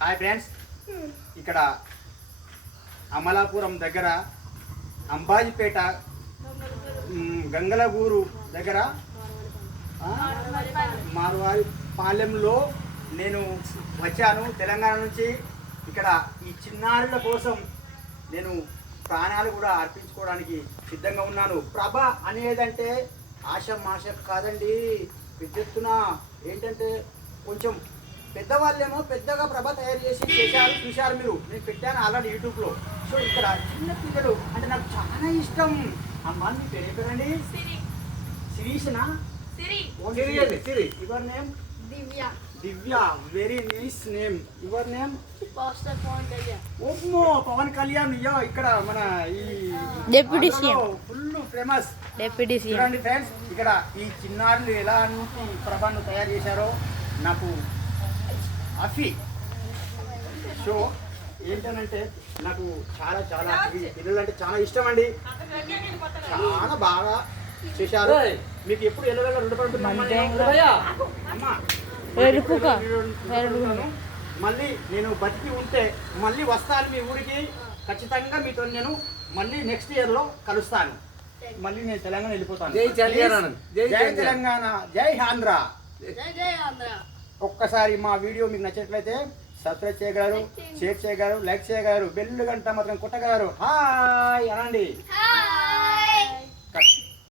Hi friends, ఇక్కడ అమలాపురం దగ్గర అంబాజీపేట గంగలగూరు దగ్గర మార్వాడి పాలెంలో నేను వచ్చాను తెలంగాణ నుంచి. ఇక్కడ ఈ చిన్నారుల కోసం నేను ప్రాణాలు కూడా అర్పించుకోవడానికి సిద్ధంగా ఉన్నాను. ప్రభ అనేదంటే ఆశ కాదండి, పెద్ద ఎత్తున ఏంటంటే కొంచెం పెద్దవాళ్ళేమో పెద్దగా ప్రభ తయారు చేసి చేశారు, చూశారు మీరు. నేను పెట్టాను ఆల్రెడీ యూట్యూబ్లో. సో ఇక్కడ చిన్న పిల్లలు అంటే నాకు చాలా ఇష్టం. అమ్మా మీ పేరు పేరండి? శిరీషనా? Your name? Divya. Very nice name. Your name? ఓమ్మో, పవన్ కళ్యాణ్. ఇక్కడ మన ఈ deputy CM full famous deputy CM. చూడండి ఫ్రెండ్స్, ఇక్కడ ఈ చిన్నారులు ఎలా నుంచి ప్రభను తయారు చేశారో నాకు అఫీ సో ఏంటనంటే నాకు చాలా చాలా పిల్లలు అంటే చాలా ఇష్టం అండి. చాలా బాగా చేశారు. మీకు ఎప్పుడు ఎలా మళ్ళీ నేను బతికి ఉంటే మళ్ళీ వస్తాను మీ ఊరికి. ఖచ్చితంగా మీతో నేను మళ్ళీ నెక్స్ట్ ఇయర్లో కలుస్తాను. మళ్ళీ నేను తెలంగాణ వెళ్ళిపోతాను. జై తెలంగాణ, జై ఆంధ్ర. ఒక్కసారి మా వీడియో మీకు నచ్చినట్లయితే సబ్స్క్రైబ్ చేయగలరు, షేర్ చేయగలరు, లైక్ చేయగలరు, బెల్ గంట మాత్రం కొట్టగలరు. హాయ్ అనండి.